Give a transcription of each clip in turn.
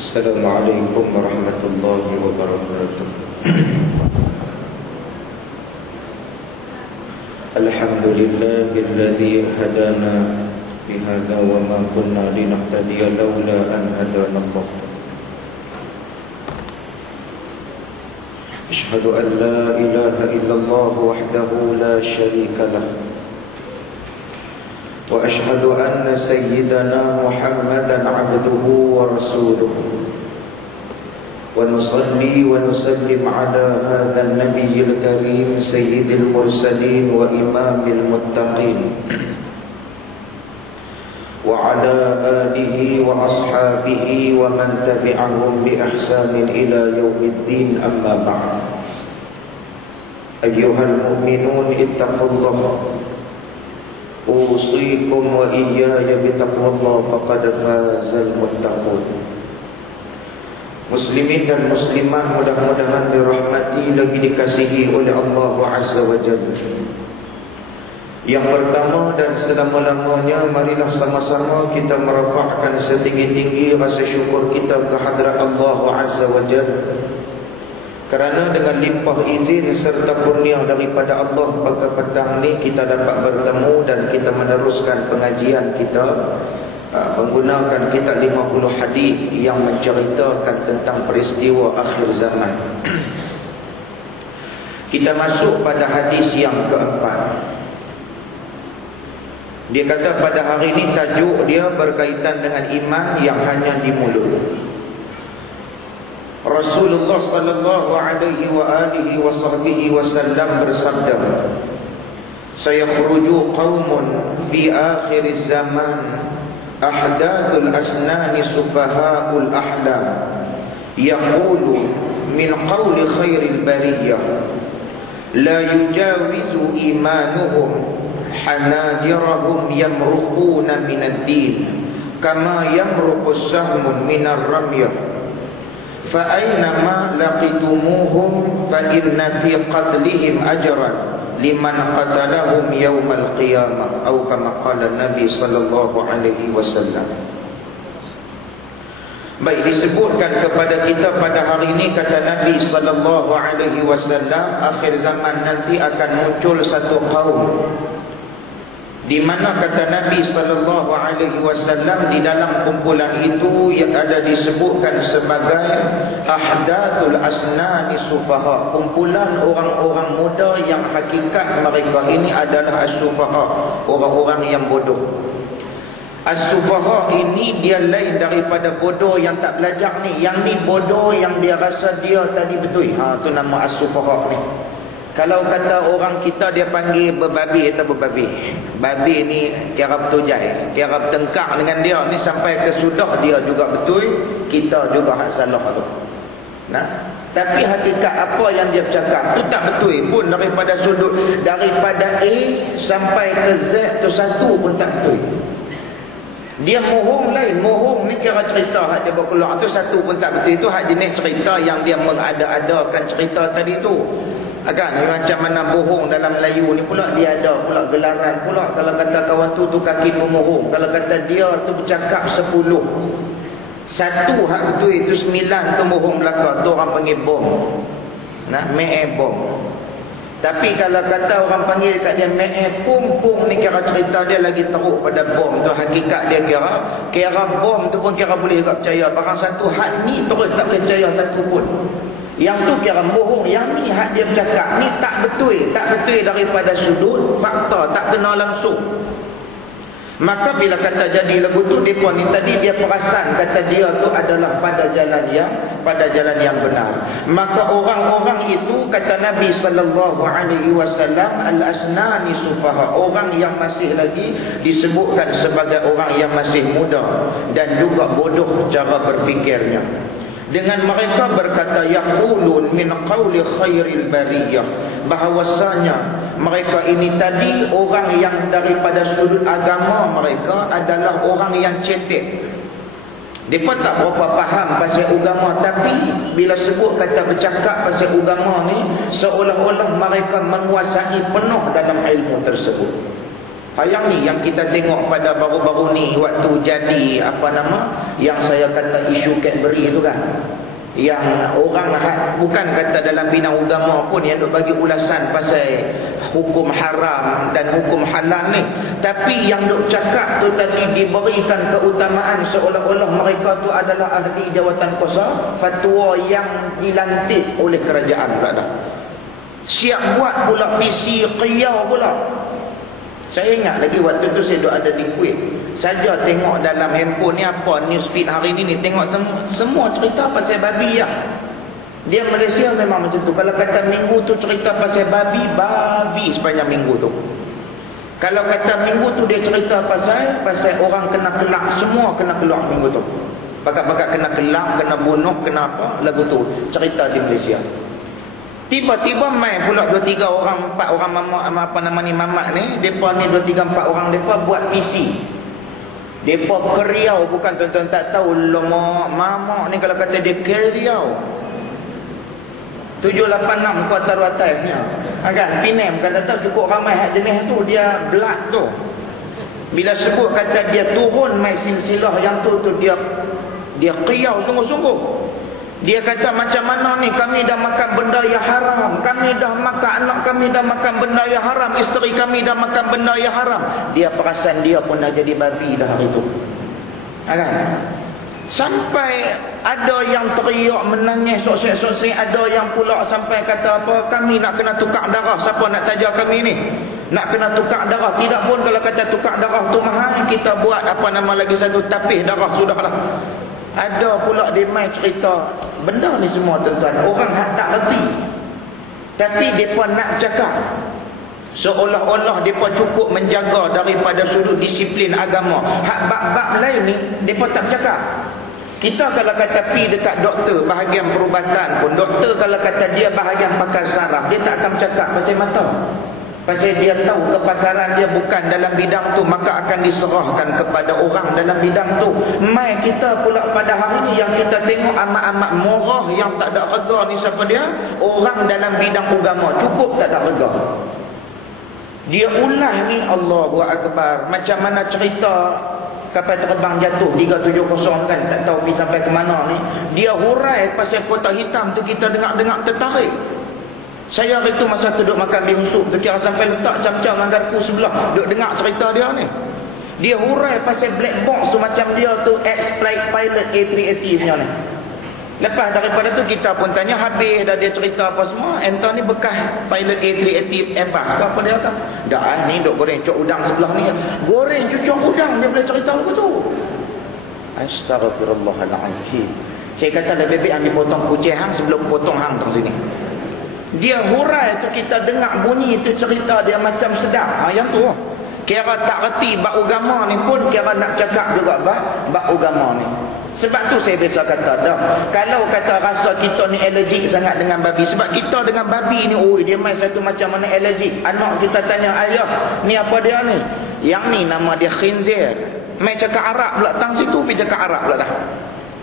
Assalamualaikum warahmatullahi wabarakatuh. Alhamdulillahilladzi hadana bihadza wa ma kunna linahtadiya laula an hadana Allah. Asyhadu an la ilaha illallah wahdahu la syarika lah. وأشهد أن سيدنا محمدا عبده ورسوله ونصلي ونسلم على هذا النبي الكريم سيد المرسلين وإمام المتقين وعلى آله وأصحابه ومن تبعهم بإحسان إلى يوم الدين أما بعد أيها المؤمنون اتقوا الله أوصيكم وإياي بتقوى الله فقد فاز المتقون. Muslimin dan muslimat mudah-mudahan dirahmati lagi dikasihi oleh Allah Azza wa Jalla. Yang pertama dan selama-lamanya, marilah sama-sama kita merafakkan setinggi-tinggi rasa syukur kita ke hadrat Allah Azza wa Jalla, kerana dengan limpah izin serta kurnia daripada Allah pada petang ni kita dapat bertemu dan kita meneruskan pengajian kita menggunakan kitab 50 hadis yang menceritakan tentang peristiwa akhir zaman. Kita masuk pada hadis yang keempat. Dia kata pada hari ini tajuk dia berkaitan dengan iman yang hanya di mulut. Rasulullah sallallahu alaihi wa alihi wa sahbihi wasallam bersabda, "Sayakhruju qaumun fi akhir zaman ahdathul asnani sufaha'ul ahlam yaqulu min qawli khairil bariyah la yujawizu imanuhum hanadirahum yamruquna minad din kama yamruqus sahmun minar ramyah فَأَيْنَمَا لَقِتُمُوهُمْ فَإِنَّ فِي قَتْلِهِمْ أَجْرًا لِمَنْ قَتَلَهُمْ يَوْمَ الْقِيَامَةِ أو كما قال النبي صلى الله عليه وسلم. Baik, disebutkan kepada kita pada hari ini, kata Nabi sallallahu alaihi wasallam, akhir zaman nanti akan muncul satu kaum di mana kata Nabi sallallahu alaihi wasallam di dalam kumpulan itu yang ada disebutkan sebagai ahdathul asnani sufaha, kumpulan orang-orang muda yang hakikat mereka ini adalah as-sufaha, orang-orang yang bodoh. As-sufaha ini dia lain daripada bodoh yang tak belajar ni. Yang ni bodoh yang dia rasa dia tadi betul. Tu nama as-sufaha ni. Kalau kata orang kita dia panggil berbabi atau berbabi. Babi ni kira bertujai, kira bertengkar dengan dia ni sampai ke sudah dia juga betul, kita juga hak salah tu. Nah, tapi hakikat apa yang dia bercakap tu tak betul pun daripada sudut daripada A sampai ke Z tu satu pun tak betul. Dia mohong lain, mohong ni kira cerita hak dia berkeluar tu satu pun tak betul. Itu hak jenis cerita yang dia mengada-adakan cerita tadi tu. Kan macam mana bohong dalam Melayu ni pula dia ada pula gelaran pula. Kalau kata kawan tu kaki pemohong, kalau kata dia tu bercakap 10, satu hak betul itu 9 tu bohong belaka, tu orang panggil bom. Nah, me'e bom. Tapi kalau kata orang panggil kat dia me'e pum ni kira cerita dia lagi teruk pada bom tu. Hakikat dia kira bom tu pun kira boleh juga percaya. Barang satu hak ni terus tak boleh percaya satu pun. Yang tu kira bohong, yang ni hak dia bercakap ni tak betul daripada sudut fakta, tak kena langsung. Maka bila kata jadi lagu tu depa ni tadi dia perasan kata dia tu adalah pada jalan yang benar. Maka orang-orang itu kata Nabi sallallahu alaihi wasallam al-asnani sufaha, orang yang masih lagi disebutkan sebagai orang yang masih muda dan juga bodoh cara berfikirnya. Dengan mereka berkata yaqulun min qawli khairil bariyah, bahawasanya mereka ini tadi orang yang daripada sudut agama mereka adalah orang yang cetek. Mereka tak berapa faham pasal agama, tapi bila sebut kata bercakap pasal agama ni seolah-olah mereka menguasai penuh dalam ilmu tersebut. Yang ni yang kita tengok pada baru-baru ni waktu jadi yang saya kata isu Cadbury tu kan, yang orang bukan kata dalam bidang agama pun yang duk bagi ulasan pasal hukum haram dan hukum halal ni, tapi yang duk cakap tu tadi diberikan keutamaan seolah-olah mereka tu adalah ahli jawatan kuasa, fatwa yang dilantik oleh kerajaan pula dah. Siap buat pula PC qiyau pula. Saya ingat lagi waktu tu saya duk ada di Kuwait. Saja tengok dalam handphone ni apa newsfeed hari ni tengok semua cerita pasal babi ya. Dia Malaysia memang macam tu. Kalau kata minggu tu cerita pasal babi sepanjang minggu tu. Kalau kata minggu tu dia cerita pasal orang kena kelak, semua kena keluar minggu tu. Bakat-bakat kena kelak, kena bunuh, kena apa, lagu tu cerita di Malaysia. Tiba-tiba mai pula 2-3 orang, 4 orang mamak ni, depa ni 2-3-4 orang depa buat PC. Depa keriau, bukan tuan-tuan tak tahu mamak ni kalau kata dia keriau 786 kuartal atasnya. Kan Pinem kata tak cukup ramai hak jenis tu, dia blood tu. Bila sebut kata dia turun mai silsilah yang tu dia keriau sungguh-sungguh. Dia kata macam mana ni kami dah makan benda yang haram, kami dah makan, anak kami dah makan benda yang haram, isteri kami dah makan benda yang haram. Dia perasan dia pun dah jadi babi dah hari tu. Kan? Sampai ada yang teriak menangis sosek-sosek, ada yang pula sampai kata apa, kami nak kena tukar darah, siapa nak tajar kami ni? Nak kena tukar darah, tidak pun kalau kata tukar darah tu mahal, kita buat lagi satu tapis darah sudahlah. Ada pula dia main cerita benda ni semua tuan-tuan, orang tak reti, tapi mereka nak cakap seolah-olah mereka cukup menjaga daripada sudut disiplin agama. Hak bab-bab lain ni mereka tak cakap. Kita kalau kata pi dekat doktor bahagian perubatan pun, doktor kalau kata dia bahagian pakar saraf, dia tak akan cakap pasal mata. Pasal dia tahu kepakaran dia bukan dalam bidang tu, maka akan diserahkan kepada orang dalam bidang tu. Mai kita pula pada hari ni yang kita tengok amat-amat murah yang tak ada harga ni, siapa dia? Orang dalam bidang agama cukup tak ada harga. Dia ulah ni, Allahu Akbar. Macam mana cerita kapal terbang jatuh 370 kan, tak tahu pergi sampai ke mana ni. Dia hurai pasal kotak hitam tu, kita dengar-dengar tertarik. Saya hari tu masa tu duduk makan bihusuk tu, kira sampai letak cam-cam dengan garpu sebelah, duduk dengar cerita dia ni. Dia hurai pasal black box tu, macam dia tu ex-flight pilot A380 punya ni. Lepas daripada tu kita pun tanya, habis dah dia cerita apa semua, entah ni bekas pilot A380 Airbus ke apa dia kata. Dah ni duk goreng cok udang sebelah ni, goreng cucuk udang dia boleh cerita lagu tu. Astaghfirullahaladzim. Saya kata lebih baik ambil potong kucing hang sebelum potong hang dari sini. Dia hurai tu, kita dengar bunyi tu cerita dia macam sedap. Yang tu kira tak reti bab agama ni pun kira nak cakap juga bab agama ni. Sebab tu saya biasa kata dah, kalau kata rasa kita ni allergic sangat dengan babi, sebab kita dengan babi ni dia main satu macam mana allergic. Anak kita tanya, ayah ni apa dia ni? Yang ni nama dia khinzir. Main cakap Arab pula, tang situ pergi cakap Arab pula dah.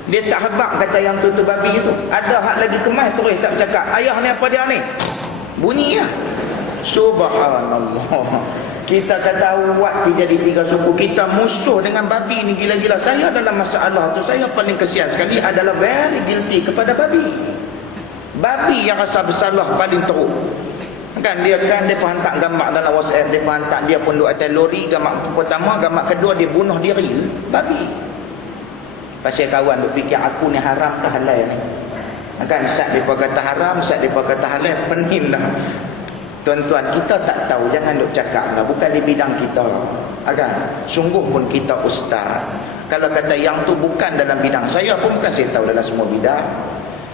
Dia tak habaq kata yang tu babi itu. Ada hak lagi kemas terus tak cakap, ayah ni apa dia ni? Bunyi ya. Subhanallah. Kita kata awak pergi jadi 3 suku, kita musuh dengan babi ni gila-gila. Saya dalam masalah tu, saya paling kesian sekali adalah very guilty kepada babi. Babi yang rasa bersalah paling teruk. Kan dia hantar gambar dalam WhatsApp, dia hantar dia pun duduk atas lori, gambar pertama, gambar kedua dia bunuh diri. Babi. Pasal kawan duk fikir aku ni haram ke halal ni. Kan sat depa kata haram, sat depa kata halal, pening dah. Tuan-tuan, kita tak tahu, jangan duk cakap lah, bukan di bidang kita. Kan? Sungguh pun kita ustaz. Kalau kata yang tu bukan dalam bidang saya pun, bukan saya tahu dalam semua bidang.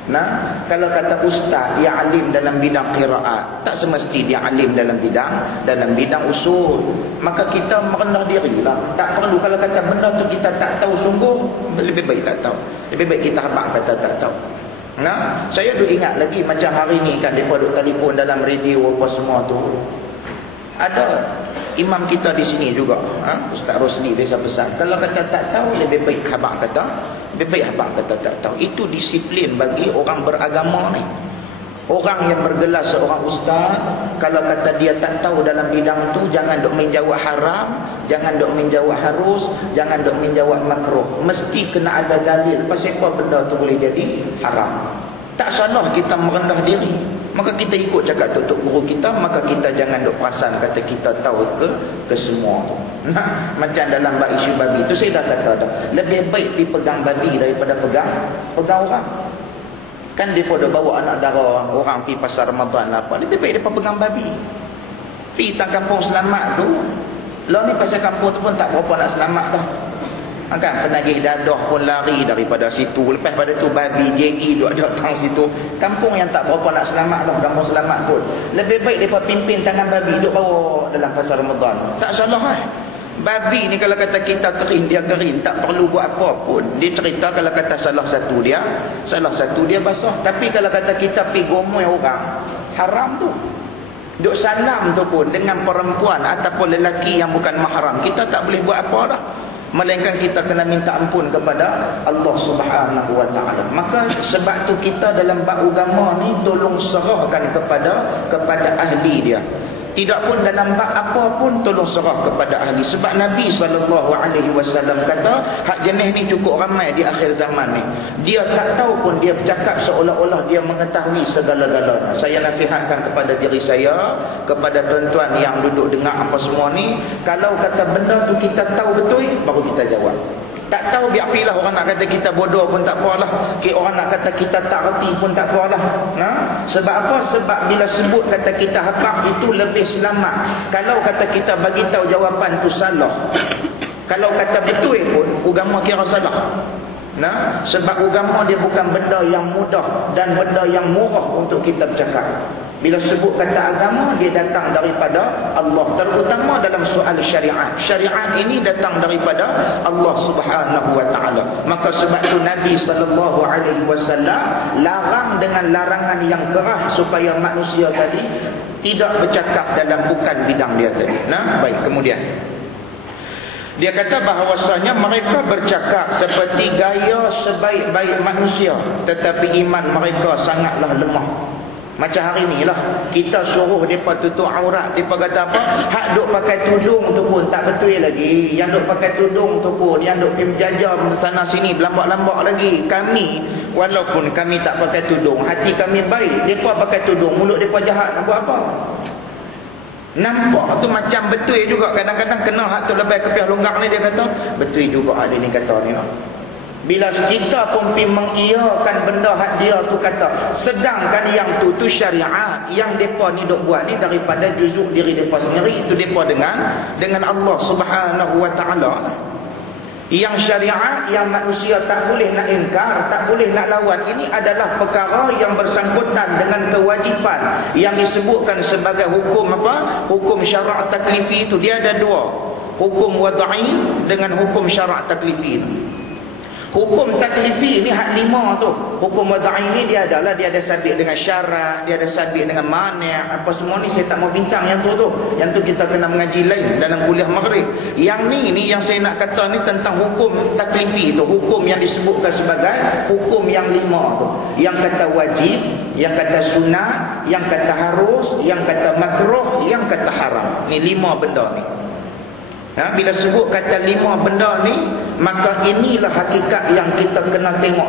Nah, kalau kata ustaz dia alim dalam bidang qiraat, tak semesti dia alim dalam bidang usul. Maka kita merendah dirilah. Tak perlu kalau kata benda tu kita tak tahu sungguh, lebih baik tak tahu. Lebih baik kita habaq kata tak tahu. Nah, saya duk ingat lagi macam hari ni kan depa duk telefon dalam radio apa semua tu. Ada imam kita di sini juga, Ustaz Rosli biasa pesan, kalau kata tak tahu lebih baik habaq kata tak tahu. Itu disiplin bagi orang beragama ni. Orang yang bergelar seorang ustaz, kalau kata dia tak tahu dalam bidang tu, jangan dok menjawab haram, jangan dok menjawab harus, jangan dok menjawab makruh. Mesti kena ada dalil pasal apa benda tu boleh jadi haram. Tak salah kita merendah diri. Maka kita ikut cakap tok guru kita, maka kita jangan dok perasan kata kita tahu ke semua tu. Nah, macam dalam bab isu babi tu saya dah kata dah. Lebih baik dipegang babi daripada pegang orang. Kan mereka dah bawa anak dara orang pergi pasar Ramadan apa. Lebih baik mereka pegang babi. Pergi tak kampung selamat tu. Lah ni pasal kampung tu pun tak berapa nak selamat dah. Kan penagih dadah pun lari daripada situ. Lepas pada tu babi JE duk datang situ. Kampung yang tak berapa nak selamat dah, kampung selamat pun. Lebih baik mereka pimpin tangan babi duk bawa dalam pasar Ramadan. Tak salah Babi ni kalau kata kita kering, dia kering, tak perlu buat apa pun. Dia cerita kalau kata salah satu dia basah. Tapi kalau kata kita pergi gomoi orang, haram tu. Duk salam tu pun dengan perempuan ataupun lelaki yang bukan mahram, kita tak boleh buat apa dah. Melainkan kita kena minta ampun kepada Allah Subhanahu wa taala. Maka sebab tu kita dalam bab agama ni tolong serahkan kepada ahli dia. Tidak pun dalam bab apa pun tolong serah kepada ahli. Sebab Nabi SAW kata, hak jenis ni cukup ramai di akhir zaman ni. Dia tak tahu pun, dia bercakap seolah-olah dia mengetahui segala-galanya. Saya nasihatkan kepada diri saya, kepada tuan-tuan yang duduk dengar apa semua ni, kalau kata benda tu kita tahu betul, baru kita jawab. Tak tahu biar pilah orang nak kata kita bodoh pun tak apalah. Orang nak kata kita tak reti pun tak apalah. Sebab apa? Sebab bila sebut kata kita hafal itu lebih selamat. Kalau kata kita bagi tahu jawapan tu salah. Kalau kata betul pun agama kira salah. Sebab agama dia bukan benda yang mudah dan benda yang murah untuk kita bercakap. Bila sebut kata agama, dia datang daripada Allah, terutama dalam soal syariat. Syariat ini datang daripada Allah Subhanahu wa taala. Maka sebab itu Nabi SAW larang dengan larangan yang keras supaya manusia tadi tidak bercakap dalam bukan bidang dia tadi. Baik, kemudian dia kata bahawasanya mereka bercakap seperti gaya sebaik-baik manusia, tetapi iman mereka sangatlah lemah. Macam hari ni lah, kita suruh mereka tutup aurat, mereka kata apa? Hak duk pakai tudung tu pun tak betul lagi. Yang duk pakai tudung tu pun, yang duk pergi menjajah sana sini, berlambak-lambak lagi. Kami, walaupun kami tak pakai tudung, hati kami baik. Mereka pakai tudung, mulut mereka jahat, nak buat apa? Nampak tu macam betul juga. Kadang-kadang kena hak tu lebih kepiah longgak ni, dia kata betul juga ada ni kata ni lah. Bila kita pun pergi mengiyakan benda hak dia tu kata, sedangkan yang tu syariat, yang depa ni dok buat ni daripada juzuk diri depa sendiri, itu depa dengan Allah Subhanahu wa taala. Yang syariat yang manusia tak boleh nak ingkar, tak boleh nak lawan, ini adalah perkara yang bersangkutan dengan kewajipan yang disebutkan sebagai hukum apa? Hukum syarak taklifi itu dia ada dua. Hukum wad'i dengan hukum syarak taklifi. Hukum taklifi ni hak lima tu. Hukum wad'i ni dia ada sabit dengan syarat, dia ada sabit dengan mani', apa semua ni saya tak mau bincang yang tu. Yang tu kita kena mengaji lain dalam kuliah maghrib. Yang ni yang saya nak kata ni tentang hukum taklifi tu, hukum yang disebutkan sebagai hukum yang lima tu. Yang kata wajib, yang kata sunat, yang kata harus, yang kata makruh, yang kata haram. Ni lima benda ni. Bila sebut kata lima benda ni, maka inilah hakikat yang kita kena tengok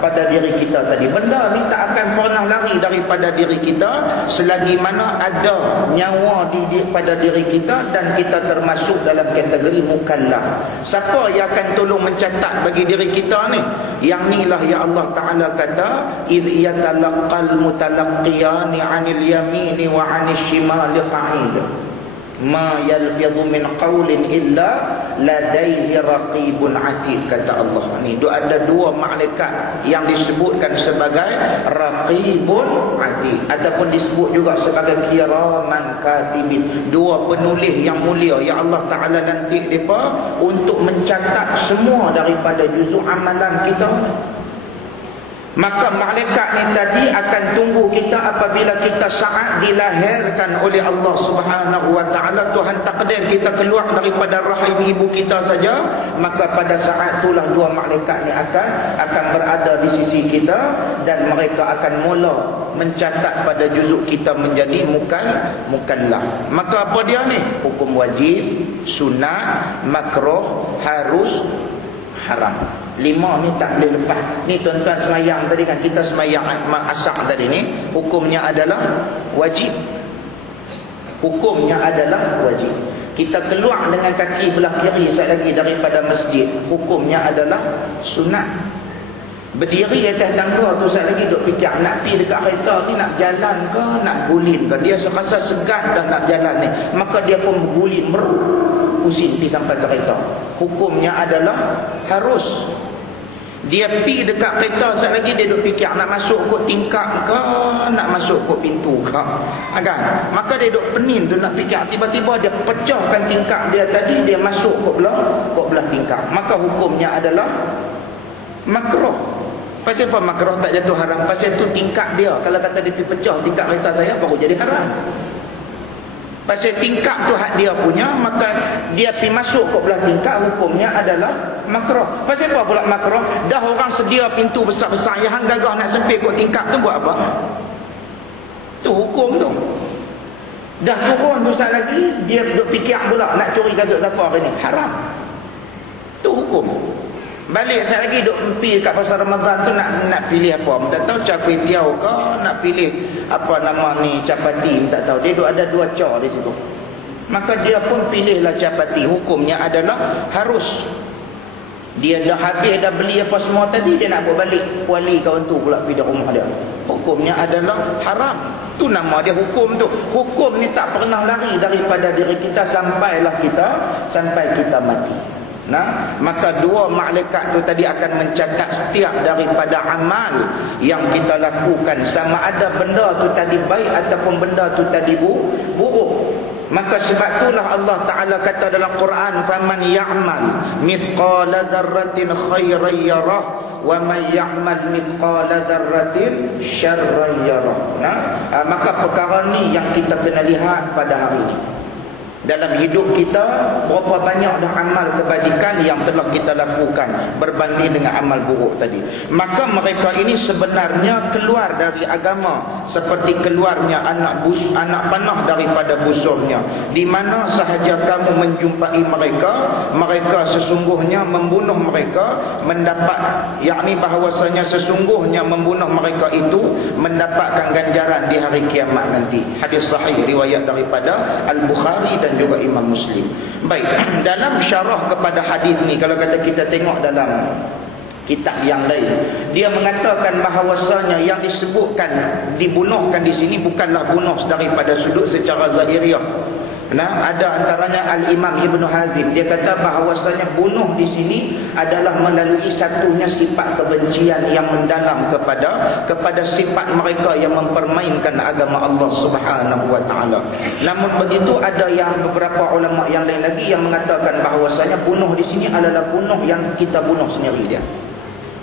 pada diri kita tadi. Benda ni tak akan pernah lari daripada diri kita selagi mana ada nyawa pada diri kita dan kita termasuk dalam kategori mukallaf. Siapa yang akan tolong mencatat bagi diri kita ni? Yang inilah ya Allah Ta'ala kata, idh yatalaqqal mutalaqqiyani 'anil yamini wa 'anil shimali qa'id. Ma yalfidhu min qawlin illa ladaihi raqibun atid, kata Allah. Ni ada dua malaikat yang disebutkan sebagai raqibun atid ataupun disebut juga sebagai kiraman katibin, dua penulis yang mulia. Ya Allah Ta'ala lantik mereka untuk mencatat semua daripada juzuk amalan kita. Maka malaikat ni tadi akan tunggu kita apabila kita saat dilahirkan oleh Allah Subhanahu wa taala. Tuhan takdir kita keluar daripada rahim ibu kita saja, maka pada saat itulah dua malaikat ni akan berada di sisi kita, dan mereka akan mula mencatat pada juzuk kita menjadi mukallaf. Maka apa dia ni? Hukum wajib, sunat, makruh, harus, haram. 5 ni tak boleh lepas. Ni tuan-tuan semayang tadi kan, kita semayang asar tadi ni, hukumnya adalah wajib. Hukumnya adalah wajib. Kita keluar dengan kaki belah kiri sekali lagi daripada masjid, hukumnya adalah sunat. Berdiri atas tangga tu sekali lagi duk fikir nak pergi dekat kereta ni, nak jalan ke nak gulin ke. Dia rasa segan dah nak jalan ni, maka dia pun bergulin pusing pergi sampai ke kereta. Hukumnya adalah harus. Dia pergi dekat kereta sekali lagi dia duk fikir nak masuk kot tingkap ke, nak masuk kot pintu ke, kan? Maka dia duk pening tu nak fikir, tiba-tiba dia pecahkan tingkap dia tadi, dia masuk kot belah tingkap. Maka hukumnya adalah makruh. Pasal apa makruh tak jatuh haram? Pasal tu tingkap dia, kalau kata dia pergi pecah tingkap kereta saya, baru jadi haram. Pasal tingkap tu hak dia punya, maka dia pergi masuk ke belah tingkap, hukumnya adalah makruh. Pasal apa pula makruh? Dah orang sedia pintu besar-besar, yang hang gagah nak sempit ke tingkap tu buat apa? Tu hukum tu. Dah turun tu sat lagi, dia duk fikir pula nak curi kasut siapa hari ni, haram. Tu hukum. Balik sekali lagi duk pergi kat pasar Ramadan tu nak pilih apa, tak tahu cak kuih tiaw ke, nak pilih apa nama ni, capati, tak tahu. Dia duk ada 2 ca di situ. Maka dia pun pilihlah capati. Hukumnya adalah harus. Dia dah habis dah beli apa semua tadi, dia nak buat balik, kuali kawan tu pula pergi dah rumah dia. Hukumnya adalah haram. Tu nama dia hukum tu. Hukum ni tak pernah lari daripada diri kita sampai kita mati. Nah, maka dua malaikat tu tadi akan mencatat setiap daripada amal yang kita lakukan, sama ada benda tu tadi baik ataupun benda tu tadi buruk. Maka sebab itulah Allah Ta'ala kata dalam Quran, faman ya'mal mithqala dzarratin khairan yarah wa man ya'mal mithqala dzarratin syarran yarah. Nah, maka perkara ni yang kita kena lihat pada hari ini. Dalam hidup kita, berapa banyak dah amal kebajikan yang telah kita lakukan berbanding dengan amal buruk tadi. Maka mereka ini sebenarnya keluar dari agama seperti keluarnya anak panah daripada busurnya. Di mana sahaja kamu menjumpai mereka sesungguhnya membunuh mereka, mendapat, yakni bahawasanya sesungguhnya membunuh mereka itu mendapatkan ganjaran di hari kiamat nanti. Hadis sahih riwayat daripada Al-Bukhari dan juga Imam Muslim. Baik, dalam syarah kepada hadis ni, kalau kata kita tengok dalam kitab yang lain, dia mengatakan bahawasanya yang disebutkan dibunuhkan di sini bukanlah bunuh daripada sudut secara zahiriah. Nah, ada antaranya Al-Imam Ibn Hazim, dia kata bahawasanya bunuh di sini adalah melalui satunya sifat kebencian yang mendalam kepada sifat mereka yang mempermainkan agama Allah Subhanahu wa taala. Namun begitu ada yang beberapa ulama yang lain lagi yang mengatakan bahawasanya bunuh di sini adalah bunuh yang kita bunuh sendiri dia.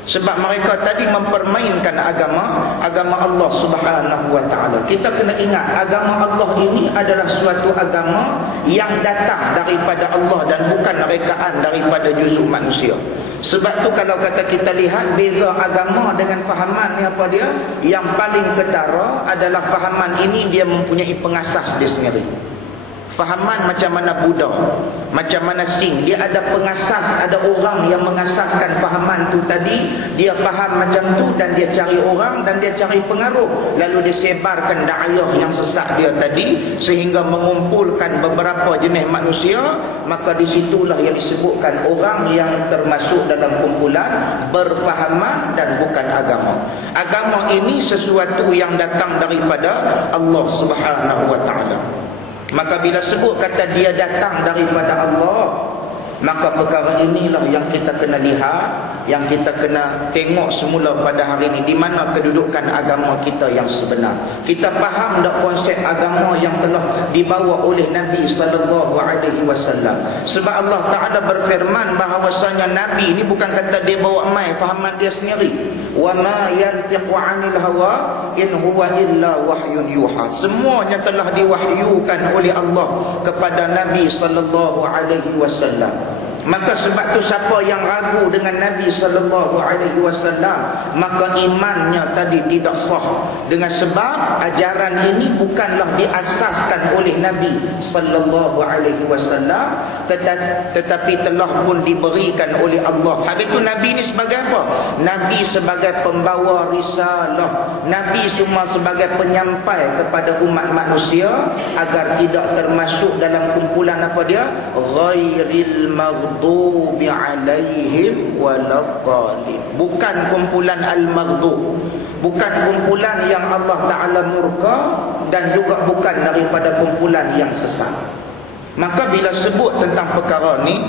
Sebab mereka tadi mempermainkan agama Allah Subhanahu wa taala. Kita kena ingat, agama Allah ini adalah suatu agama yang datang daripada Allah dan bukan rekaan daripada juzuk manusia. Sebab tu kalau kata kita lihat beza agama dengan fahaman ni apa dia? Yang paling ketara adalah fahaman ini dia mempunyai pengasas dia sendiri. Fahaman macam mana Buddha, macam mana Sing, dia ada pengasas, ada orang yang mengasaskan fahaman tu tadi. Dia faham macam tu dan dia cari orang dan dia cari pengaruh, lalu dia sebarkan dakwah yang sesat dia tadi sehingga mengumpulkan beberapa jenis manusia. Maka disitulah yang disebutkan orang yang termasuk dalam kumpulan berfahaman dan bukan agama. Agama ini sesuatu yang datang daripada Allah Subhanahu wa taala. Maka bila sebut kata dia datang daripada Allah, Maka perkara inilah yang kita kena lihat, yang kita kena tengok semula pada hari ini, di mana kedudukan agama kita yang sebenar. Kita faham tak konsep agama yang telah dibawa oleh Nabi sallallahu alaihi wasallam. Sebab Allah Taala berfirman bahawasanya Nabi ini bukan kata dia bawa mai fahaman dia sendiri. Wa ma yantiqu 'anil hawa in huwa illa wahyun yuha. Semuanya telah diwahyukan oleh Allah kepada Nabi sallallahu alaihi wasallam. Maka sebab tu siapa yang ragu dengan Nabi sallallahu alaihi wasallam, maka imannya tadi tidak sah. Dengan sebab ajaran ini bukanlah diasaskan oleh Nabi sallallahu alaihi wasallam, tetapi telah pun diberikan oleh Allah. Habis itu Nabi ini sebagai apa? Nabi sebagai pembawa risalah. Nabi semua sebagai penyampai kepada umat manusia agar tidak termasuk dalam kumpulan apa dia? Ghairil maghdubi alaihim waladdallin. Bukan kumpulan al-maghdub, bukan kumpulan yang Allah Ta'ala murka, dan juga bukan daripada kumpulan yang sesat. Maka bila sebut tentang perkara ni,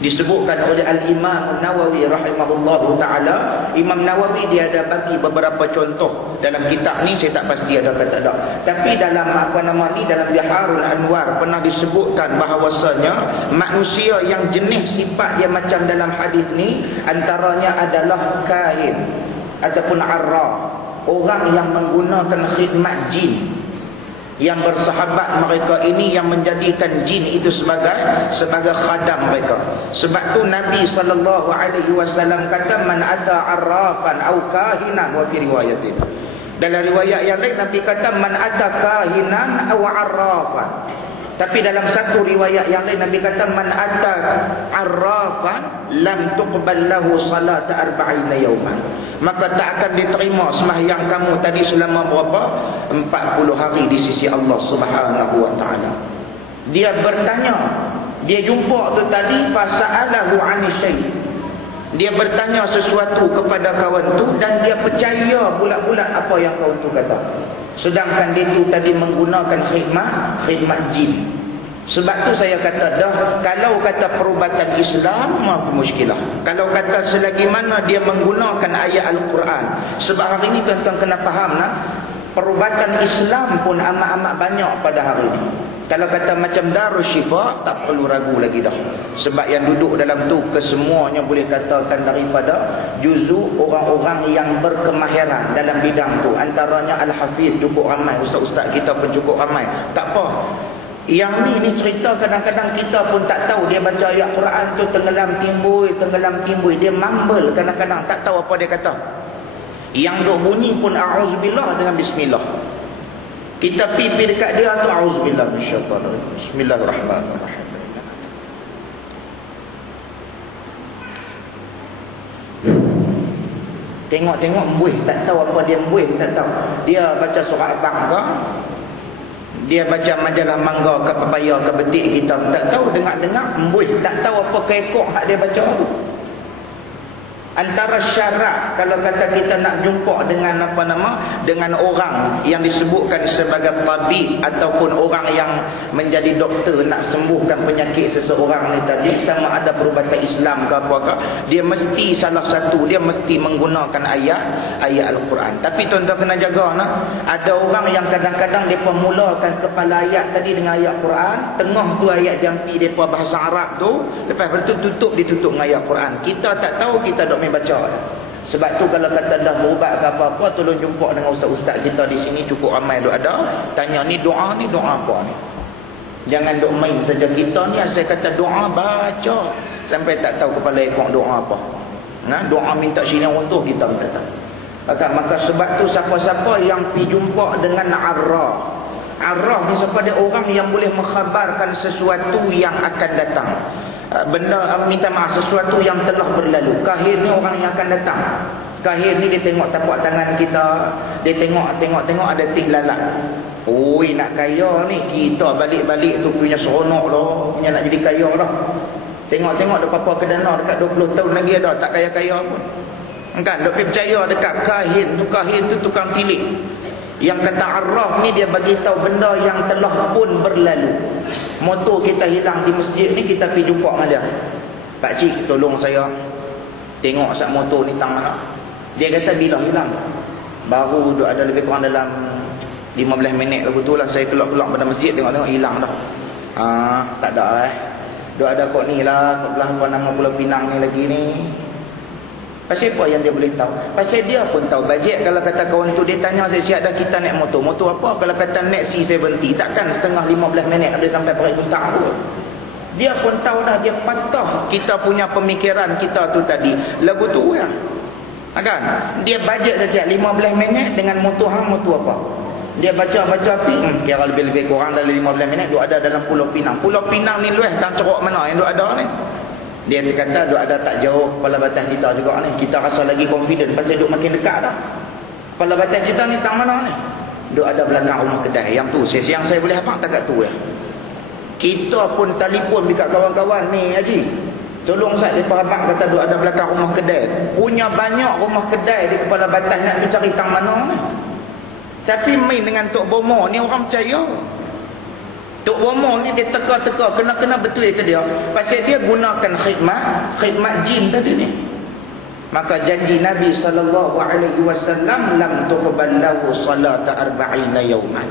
disebutkan oleh Al-Imam Nawawi rahimahullahu ta'ala. Imam Nawawi dia ada bagi beberapa contoh dalam kitab ni, saya tak pasti ada ke tak ada, tapi dalam dalam Biharul Anwar pernah disebutkan bahawasanya manusia yang jenis sifat dia macam dalam hadis ni antaranya adalah kahin ataupun arraf, orang yang menggunakan khidmat jin, yang bersahabat mereka ini, yang menjadikan jin itu sebagai khadam mereka. Sebab tu Nabi sallallahu alaihi wasallam kata man ata arrafan au kahinan, wa fi riwayatin, dalam riwayat yang lain Nabi kata man ata kahinan au arrafan. Tapi dalam satu riwayat yang lain Nabi kata man ata arrafan lam tuqbal lahu salat arba'ina yawman, maka tak akan diterima sembahyang kamu tadi selama berapa? 40 hari di sisi Allah Subhanahu wa taala. Dia bertanya, dia jumpa tu tadi fasa'alahu 'ani syai', dia bertanya sesuatu kepada kawan tu dan dia percaya bulat-bulat apa yang kawan tu kata. Sedangkan dia tu tadi menggunakan khidmat jin. Sebab tu saya kata dah, kalau kata perubatan Islam maaf muskilah, kalau kata selagi mana dia menggunakan ayat Al-Quran. Sebab hari ini tuan-tuan kena faham lah, perubatan Islam pun amat-amat banyak pada hari ini. Kalau kata macam Darus Syifa, tak perlu ragu lagi dah. Sebab yang duduk dalam tu kesemuanya boleh katakan daripada juzuk orang-orang yang berkemahiran dalam bidang tu. Antaranya Al-Hafiz cukup ramai, ustaz-ustaz kita pun cukup ramai. Tak apa, yang ni cerita kadang-kadang kita pun tak tahu. Dia baca ayat Quran tu tenggelam timbul, dia mumble kadang-kadang tak tahu apa dia kata. Yang duk bunyi pun a'udzubillah dengan bismillah. Kita pipi dekat dia tu a'udzubillah minasyaitanir rajim, bismillahirrahmanirrahim. Tengok embuih, tak tahu apa dia embuih, tak tahu. Dia baca surah Al-Baqarah, dia baca majalah mangga ke pepaya ke betik kita, tak tahu, dengar-dengar embuih, tak tahu apa keekok hak dia baca tu. Antara syarat kalau kata kita nak jumpa dengan dengan orang yang disebutkan sebagai tabib ataupun orang yang menjadi doktor nak sembuhkan penyakit seseorang ni tadi, sama ada perubatan Islam ke apakah, dia mesti salah satu, dia mesti menggunakan ayat Al-Quran. Tapi tuan-tuan kena jaga nak, ada orang yang kadang-kadang depa mulakan kepala ayat tadi dengan ayat Quran, tengah tu ayat jampi depa bahasa Arab tu, lepas tu ditutup dengan ayat Quran. Kita tak tahu, kita dok baca. Sebab tu kalau kata dah berubat ke apa-apa, tolong jumpa dengan ustaz-ustaz kita di sini cukup ramai duk ada, tanya ni doa apa ni. Jangan duk main saja. Kita ni saya kata doa baca sampai tak tahu kepala ekor doa apa. Doa minta sinar untuk kita tak tahu. Maka sebab tu siapa-siapa yang pi jumpa dengan arraf ni, siapa dia? Orang yang boleh mengkhabarkan sesuatu yang akan datang. Minta maaf, sesuatu yang telah berlalu. Kahin ni orang yang akan datang. Kahin ni dia tengok tapak tangan kita, dia tengok ada tik lalat. Oi, nak kaya ni, kita balik-balik tu punya seronok lah, punya nak jadi kaya lah. Tengok ada apa-apa ke dana dekat 20 tahun lagi ada, tak kaya-kaya pun. Kan, dok percaya dekat kahin tu tukang tilik. Yang kata arraf ni dia bagi tahu benda yang telah pun berlalu. Motor kita hilang di masjid ni, kita pergi jumpa dengan dia. Pakcik tolong saya tengok sat motor ni tang mana. Dia kata bila hilang? Baru duk ada lebih kurang dalam 15 minit lah, betul lah saya keluar-keluar pada masjid tengok-tengok hilang dah. Tak ada duk ada kok ni lah, kok belah nama Pulau Pinang ni lagi ni. Pasal apa yang dia boleh tahu? Pasal dia pun tahu bajet. Kalau kata kawan tu dia tanya saya siap dah kita naik motor. Motor apa? Kalau kata naik C70 takkan setengah 15 minit boleh sampai Parit Bintang pun. Dia pun tahu dah, dia patah kita punya pemikiran kita tu tadi. Lagu tu ya. Kan? Dia bajet saya siap 15 minit dengan motor motor apa? Dia baca-baca api, kira lebih-lebih kurang dari 15 minit duk ada dalam Pulau Pinang. Pulau Pinang ni luas tak ceruk mana yang duk ada ni. Dia kata duk ada tak jauh kepala batas kita juga ni. Kita rasa lagi confident pasal duk makin dekat dah. Kepala batas kita ni tang mana ni? Duk ada belakang rumah kedai. Yang tu yang saya boleh hafal tak kat tu ya. Kita pun telefon dekat kawan-kawan ni Haji. Tolong Ustaz depa abang kata duk ada belakang rumah kedai. Punya banyak rumah kedai di kepala batas nak cari tang mana ni. Tapi main dengan Tok Bomo ni orang percaya. Tok Bomo ni dia teka-teka kena betul ke dia. Pasal dia gunakan khidmat jin tadi ni. Maka janji Nabi SAW, lam tuqballahu salata arba'ina yawman.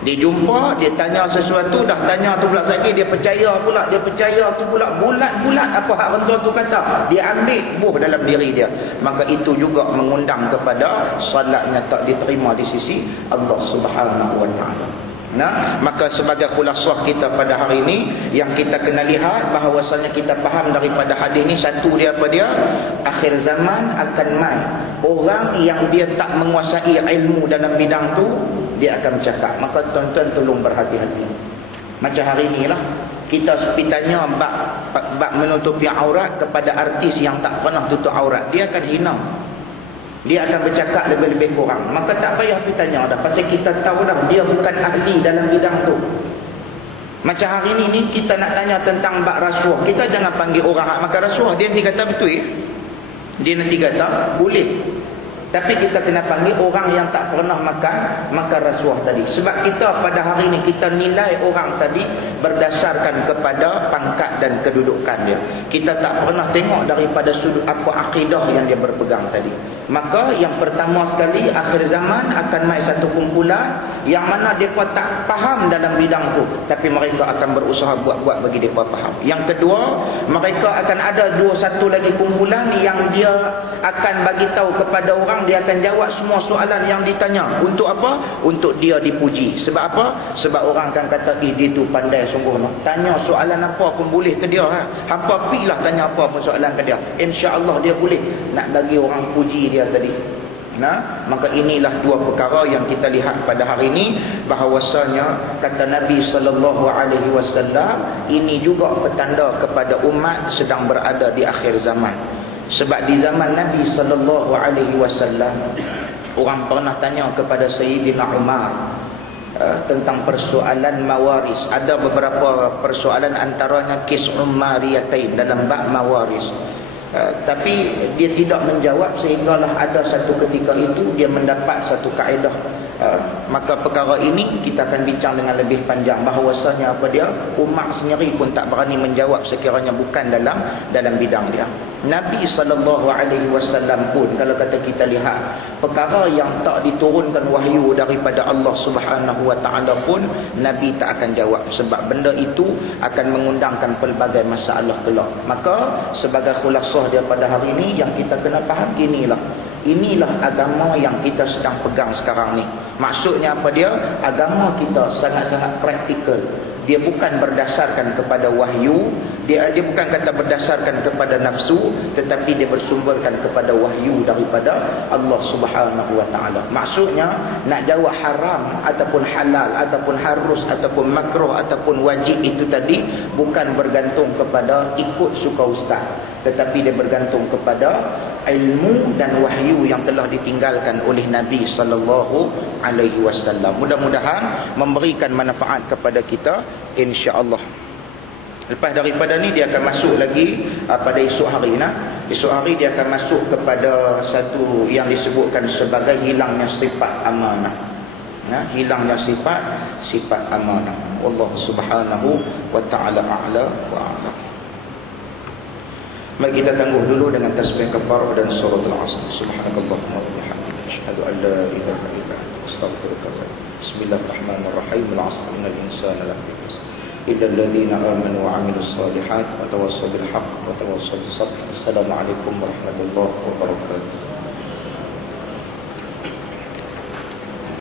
Dia jumpa, dia tanya sesuatu, dah tanya tu pula lagi, dia percaya pula, dia percaya tu pula bulat-bulat apa hak orang tua tu kata, dia ambil buh dalam diri dia. Maka itu juga mengundang kepada salatnya tak diterima di sisi Allah Subhanahu wa taala. Nah, maka sebagai khulasah kita pada hari ini yang kita kena lihat bahawasanya kita faham daripada hadis ni, satu dia apa dia? Akhir zaman akan mai orang yang dia tak menguasai ilmu dalam bidang tu, dia akan bercakap. Maka tuan-tuan tolong berhati-hati. Macam hari inilah kita tanya bab menutupi aurat kepada artis yang tak pernah tutup aurat, dia akan hina. Dia akan bercakap lebih-lebih kurang. Maka tak payah pergi tanya dah. Pasal kita tahu dah dia bukan ahli dalam bidang tu. Macam hari ni kita nak tanya tentang bab rasuah. Kita jangan panggil orang hak makan rasuah. Dia nanti kata betul ya? Dia nanti kata boleh. Tapi kita kena panggil orang yang tak pernah makan rasuah tadi. Sebab kita pada hari ini kita nilai orang tadi berdasarkan kepada pangkat dan kedudukan dia. Kita tak pernah tengok daripada sudut apa akidah yang dia berpegang tadi. Maka yang pertama sekali, akhir zaman akan mai satu kumpulan yang mana mereka tak faham dalam bidang tu, tapi mereka akan berusaha buat-buat bagi mereka faham. Yang kedua, mereka akan ada satu lagi kumpulan yang dia akan bagi tahu kepada orang, dia akan jawab semua soalan yang ditanya. Untuk apa? Untuk dia dipuji. Sebab apa? Sebab orang akan kata, dia tu pandai sungguh. Tanya soalan apa pun boleh ke dia. Hampa pilah tanya apa pun soalan ke dia. InsyaAllah dia boleh nak bagi orang puji dia tadi. Nah, maka inilah dua perkara yang kita lihat pada hari ini, bahawasanya kata Nabi SAW, ini juga petanda kepada umat sedang berada di akhir zaman. Sebab di zaman Nabi SAW, orang pernah tanya kepada Sayyidina Umar tentang persoalan mawaris. Ada beberapa persoalan, antaranya kes Umariyatain dalam bab mawaris. Tapi dia tidak menjawab sehinggalah ada satu ketika itu dia mendapat satu kaedah. Maka perkara ini kita akan bincang dengan lebih panjang, bahawasanya apa dia, umat sendiri pun tak berani menjawab sekiranya bukan dalam bidang dia. Nabi SAW pun kalau kata kita lihat perkara yang tak diturunkan wahyu daripada Allah Subhanahu wa taala pun Nabi tak akan jawab, sebab benda itu akan mengundangkan pelbagai masalah kelak. Maka sebagai khulasah dia pada hari ini yang kita kena faham, inilah agama yang kita sedang pegang sekarang ni. Maksudnya apa dia? Agama kita sangat-sangat praktikal. Dia bukan berdasarkan kepada wahyu, dia bukan kata berdasarkan kepada nafsu, tetapi dia bersumberkan kepada wahyu daripada Allah Subhanahu wa taala. Maksudnya nak jawab haram ataupun halal ataupun harus ataupun makruh ataupun wajib itu tadi bukan bergantung kepada ikut suka ustaz, tetapi dia bergantung kepada ilmu dan wahyu yang telah ditinggalkan oleh Nabi sallallahu alaihi wasallam. Mudah-mudahan memberikan manfaat kepada kita insya-Allah. Lepas daripada ni dia akan masuk lagi pada esok hari esok hari dia akan masuk kepada satu yang disebutkan sebagai hilangnya sifat amanah. Hilangnya sifat amanah. Allah Subhanahu wa taala a'la wa a'lam. Mari kita tangguh dulu dengan tasbih kafarah dan suratul asr. Subhanakallahumma wa bihamdika asyhadu an la ilaha illa anta astaghfiruka wa atubu ilaik. Bismillahirrahmanirrahim. Al-'asr innal insana lafi khusr illa alladhina amanu wa 'amilus shalihat wa tawassaw bil haqq wa tawassaw bis sabr. Assalamualaikum warahmatullahi wabarakatuh.